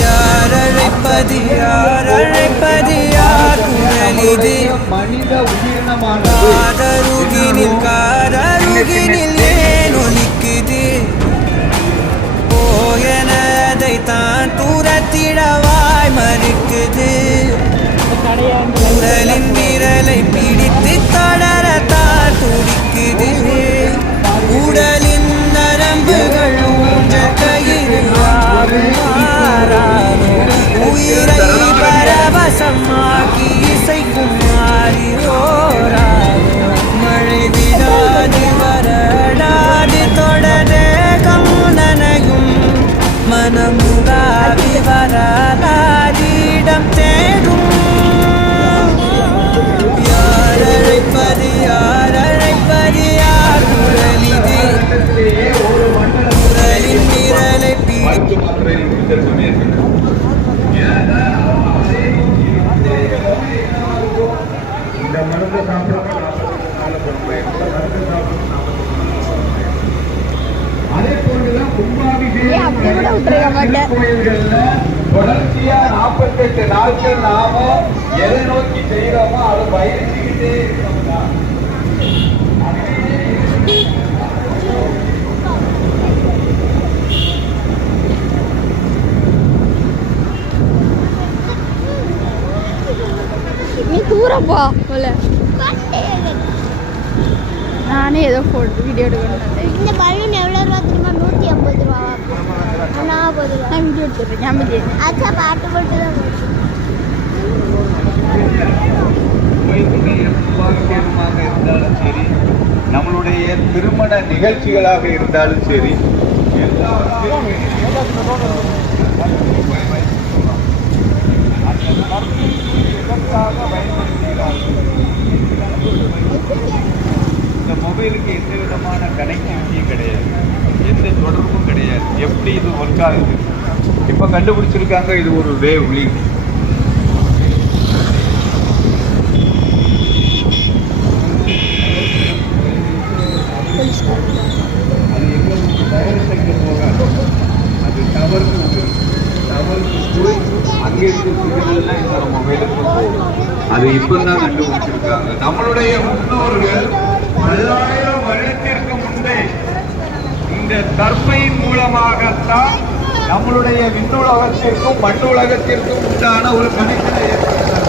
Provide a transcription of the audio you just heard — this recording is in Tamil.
யார் அழைப்பது யார் அழைப்பது யார் குரலிது மனித உயிரினமான காதருகினில் ஏன் ஒலிக்குது போயனதை தான் தூரத்திடவாய் மறுக்குது குரலின் விரலை பிடித்து தொடரத்தான் துடிக்குது உடலின் நரம்புகள் ஊஞ்சல் கயிறு மாறானோ உயிரை பரவசமாக்கி இசைக்கும் மாறி ஓரானோ மழை விடாது வரடாது தொடரேகம் நனையும் மனமுகாவி வரலாரிடம் தேடும் யார் அழைப்பது யார் அழைப்பது யார் குரலிது குரலின் விரலை அதே போன்றுதான் தொடர்ச்சியா 48 நாட்கள் நாம எதை நோக்கி செய்யறோமோ அதை பயிற்சிக்கிட்டே இருக்கோம்னா நீ தூரம் போ போல நானே ஏதோ போட்டு வீடியோ எடுக்கணும் இந்த பலூன் எவ்வளோ ரூபா தெரியுமா 150 ரூபா 40 ரூபா நான் வீடியோ எடுத்துருக்கேன் அச்சா பாட்டு போட்டு தான் இருந்தாலும் சரி நம்மளுடைய திருமண நிகழ்ச்சிகளாக இருந்தாலும் சரி இந்த மொபைலுக்கு எந்த விதமான கனெக்டிவிட்டியும் கிடையாது, எந்த தொடர்பும் கிடையாது. எப்படி இது ஒர்க் ஆகுது இப்போ கண்டுபிடிச்சிருக்காங்க, இது ஒரு வேவ் லீக். அது எங்களுக்கு டைரக்ட் போகாது, அது டவருக்கு போய் அங்கே இருந்து சிக்னல்லாம் இந்த மொபைலுக்கு போகும். அது இப்பதான் கண்டுபிடிச்சிருக்காங்க. நம்மளுடைய முன்னோர்கள் 10,000 வருடத்திற்கு முன்பே இந்த தர்மையின் மூலமாகத்தான் நம்மளுடைய விண்ணுலகத்திற்கும் மண்ணுலகத்திற்கும் உண்டான ஒரு கணக்கினை ஏற்படுத்தார்.